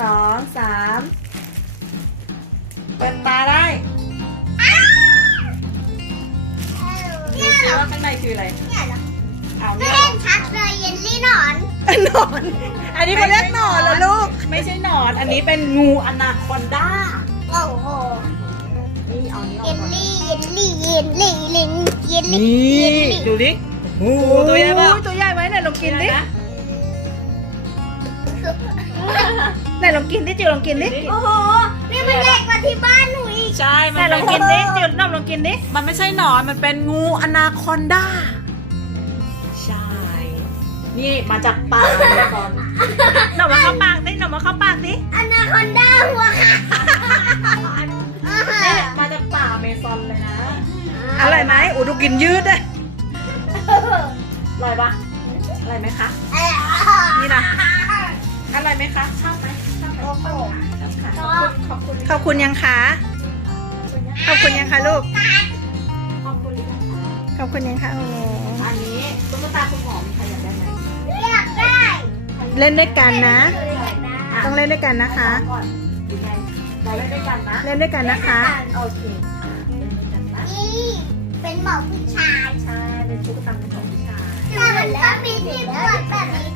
สองสามเปิดตาได้ดูเนี่ยสิเหรอว่าข้างในคืออะไรเนี่ยเหรอเอาไม่เนี่ยเห็นชัดเลยเยลลี่หนอนหนอน อันนี้เขาเรียกหนอนเหรอลูก ไม่ใช่หนอน อันนี้เป็นงูอนาคอนด้า โอ้โหนี่เอานี้อเยอกลก่อนลี่เยลลี่เยลลี่เยลลี่เยลนี่ลี่เยลลี่ ดูดิ งูตัวใหญ่ปะ ตัวใหญ่ไหมไหนลองกินดินะ ไหนลองกินดิจิ๋วลองกินดิโอ้โห นี่มันเล็กกว่าที่บ้านหนูอีก ใช่ ไหมันนลองกินดิจิ๋วน้องลองกินดิมันไม่ใช่หนอน มันเป็นงูอนาคอนด้าใช่ นี่มาจากป่าก่อนหน่อมาเข้าปากดิหน่อมาเข้าปากดิอนาคอนด้าหัวขาดอ่าฮะนี่มาจากป่าเมซอนเลยนะอร่อยไหมอูดูกินยืดเลยอร่อยปะอร่อยไหมคะ นี่นะ อร่อยไหมคะชอบไหมชอบไหมโอ้โหชอบขอบคุณขอบคุณยังคะขอบคุณยังคะลูกขอบคุณนะคะขอบคุณยังคะโอ้อันนี้ตุ๊กตาคุณหมอมีใครอยากได้ไหมอยากได้เล่นด้วยกันนะอยากได้ต้องเล่นด้วยกันนะคะก่อนยังไงเราเล่นด้วยกันนะเล่นด้วยกันนะคะโอเคค่ะเล่นด้วยกันนะนี่เป็นหมอผู้ชายใช่เป็นตุ๊กตาคุณหมอผู้ชายแต่มันก็มีที่ตรวจแบบนี้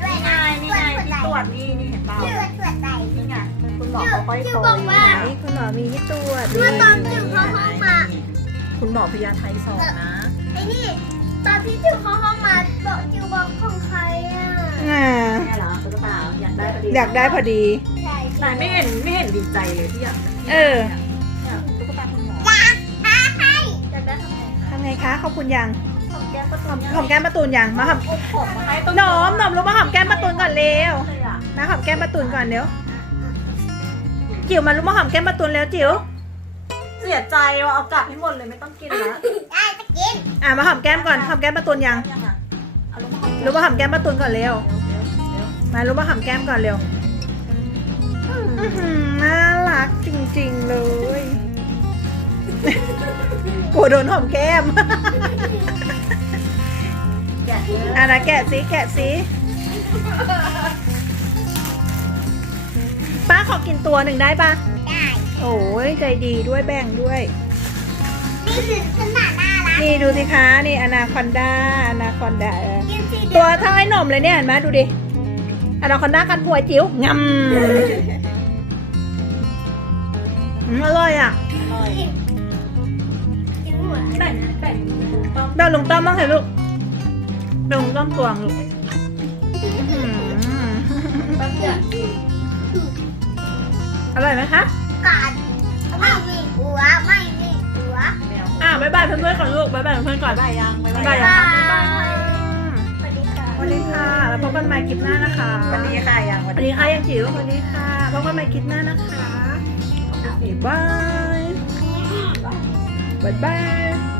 ด้วยนะนี่ไง ที่ตรวจนี่นี่เห็นเปล่าตรวจตรวจใจนี่ไงคุณหมอเขาค่อยชื่โทอรบอกว่านี่คุณหมอมีที่ตัวจเมื่อตอนถึงเข้าห้องมาคุณหมอพยาไทยสอนนะไอ้นี่ตอนที่จิวเข้าห้องมาบอกจิวบอกของใครอะอ่าเนี่ยเหรอตุ๊กตาอยากได้พอดีอยากได้พอดีใช่ไหนไม่เห็นไม่เห็นดีใจเลยที่อยากได้เออเนี่ยตุ๊กตาคุณหมออยากได้อยากได้ทำไงคะทำไงคะขอบคุณยังหอมแก้มประตูหอมหอมแก้มประตูนยังมาหอมอบผมมาให้ต้นหนอมหนอมรู้มาหอมแก้มประตูนก่อนเร็วเลยอะ มาหอมแก้มประตูนก่อนเร็วจิ๋วมารู้มาหอมแก้มประตูนแล้วจิ๋วเสียใจว่าเอากลับให้หมดเลยไม่ต้องกินนะได้จะกินอะมาหอมแก้มก่อนหอมแก้มประตูนยังยังอะเอาลงมาหอมรู้มาหอมแก้มประตูนก่อนเร็วเร็วเร็วมารู้มาหอมแก้มก่อนเร็วอื้อหือน่ารักจริงๆเลยกลัวโดนหอมแก้มแกะเลยอะนะแกะสิแกะสิป้าข อกินตัวหนึ่งได้ปะได้โอ้ยใจดีด้วยแบ่งด้วย นี่คือขนาดน่ารักนี่ดูสิคะนี่อนาคอนดาอนาคอนดากินสีเดีตัวเท่าไอ้หนมเลยเนี่ยเห็นไหมดูดิอนาคอนดากันหัวจิ๋วงำอืมอร่อยอะอร่อยกินหัวแบ่งแบ่งต้องแบ่งลุงต้อมบ้างเถอะลูกแบ่งลุงต้อมตวงลูกอื้อหือต้องเสียดี อร่อยไหมคะกัดไม่มีหัวไม่มีหัวแมวอะบ๊ายบายเพื่อนๆก่อนลูกบ๊ายบายเพื่อนๆก่อนบายยังบายบ๊ายบาบายยยังค่ะบ๊ายบายสวัสดีค่ะสวัสดีค่ะ แล้วพบกันใหม่คลิปหน้านะคะสวัสดีค่ะยังสวัสดีค่ะยังจิ๋วสวัสดีค่ะพบกันใหม่คลิปหน้านะคะบ๊ายบายบ๊ายบาย